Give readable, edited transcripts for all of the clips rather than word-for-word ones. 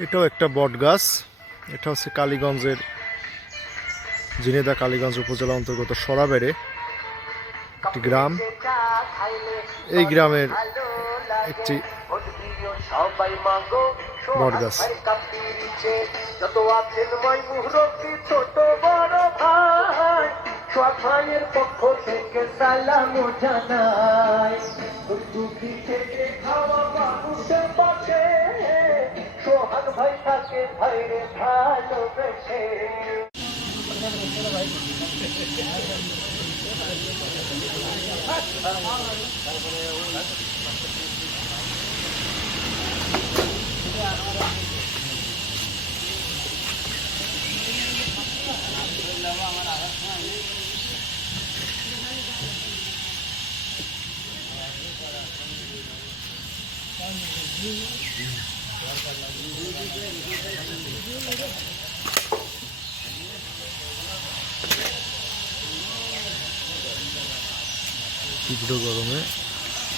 এটাও একটা বট গাছ। এটা হচ্ছে কালীগঞ্জের ঝিনেদা কালীগঞ্জ উপজেলা অন্তর্গত সরাবেড়ে একটি গ্রাম। এই গ্রামের একটি বট গাছ। ভাইয়ের পক্ষ থেকে সালাম জানাই, দুঃখী থেকে খাওয়া মানুষের পথে সোহাগ ভাই তাকে ভাইরে ভালোবেসে। তীব্র গরমে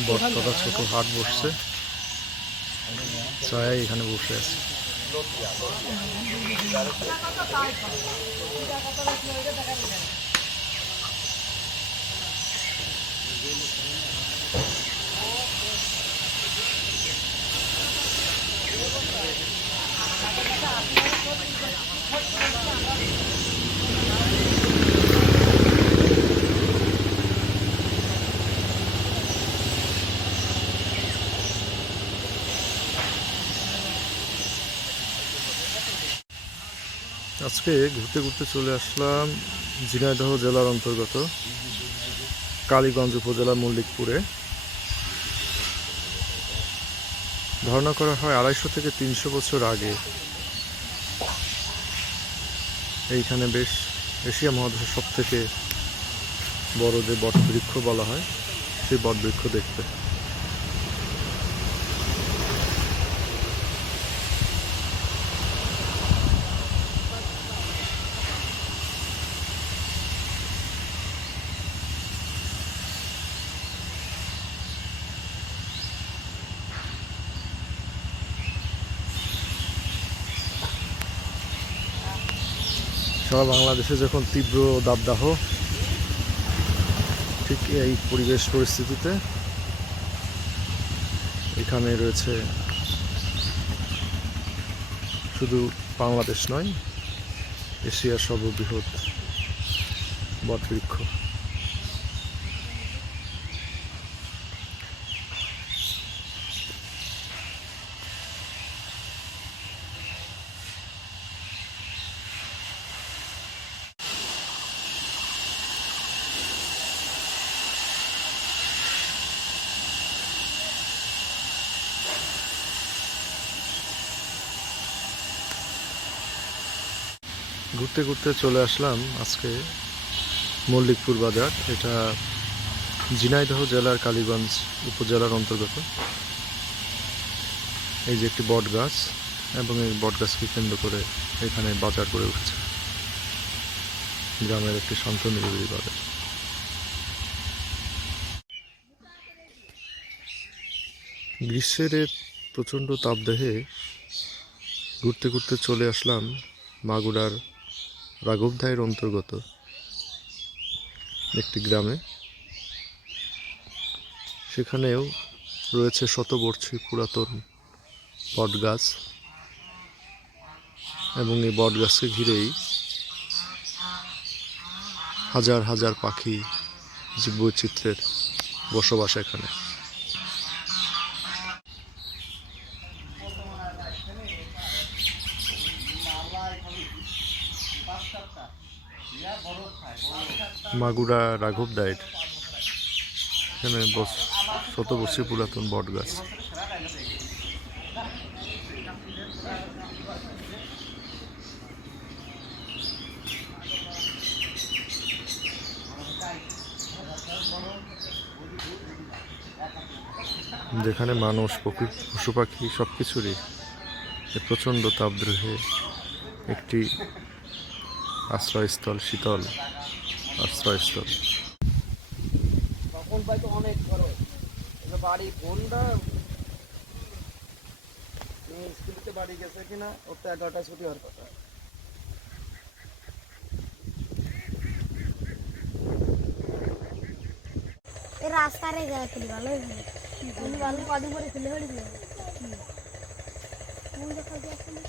বটতলা ছোট হাট বসছে, ছায়া এখানে বসে আছে। আজকে ঘুরতে ঘুরতে চলে আসলাম ঝিনাইদহ জেলার অন্তর্গত কালীগঞ্জ উপজেলার মল্লিকপুরে। ধারণা করা হয় 250 থেকে 300 বছর আগে এইখানে বেশ এশিয়া মহাদেশের সব থেকে বড় যে বটবৃক্ষ বলা হয় সেই বটবৃক্ষ দেখতে। সারা বাংলাদেশে যখন তীব্র দাবদাহ, ঠিক এই পরিবেশ পরিস্থিতিতে এখানে রয়েছে শুধু বাংলাদেশ নয়, এশিয়ার সর্ববৃহৎ বটবৃক্ষ। ঘুরতে ঘুরতে চলে আসলাম আজকে মল্লিকপুর বাজার। এটা ঝিনাইদহ জেলার কালীগঞ্জ উপজেলার অন্তর্গত। এই যে একটি বট গাছ, এবং এই বট গাছকে কেন্দ্র করে এখানে বাজার গড়ে উঠেছে, গ্রামের একটি শান্ত নিরিবিলি বাজার। গ্রীষ্মের প্রচণ্ড তাপদেহে ঘুরতে ঘুরতে চলে আসলাম মাগুরার রাঘবধাইয়ের অন্তর্গত একটি গ্রামে। সেখানেও রয়েছে শতবর্ষী পুরাতন বট গাছ, এবং এই বট গাছকে ঘিরেই হাজার হাজার পাখি, জীববৈচিত্র্যের বসবাস এখানে। মাগুরা রাঘবধাইয়ের এখানে শতবর্ষী পুরাতন বট গাছ। যেখানে মানুষ, পশু পাখি সব কিছুরই প্রচণ্ড তাপদ্রোহে একটি আশ্রয়স্থল, শীতল আশ্রয়স্থল। স্কুলেতে বাড়ি গেছে কিনা, ওর তো 11টায় ছুটি হওয়ার কথা। এই রাস্তারে যায় খেলি ভালো হইবে আমি ভালো কদিন করে খেলে হলি না তুই দেখা দিয়ে আসলে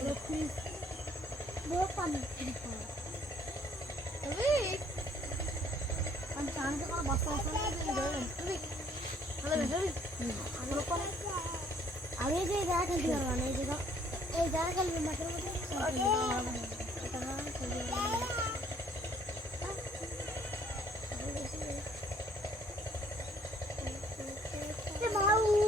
ব্রোকলি বহুত পানি তবে আমি শান্ত করে বসে বসে না দেবেন তুমি ভালো বেশি আমি করে আমি যে জায়গা খেলতে পারবো না এই জায়গা খেলবো মাঠের মধ্যে এটা না খেলবো Mau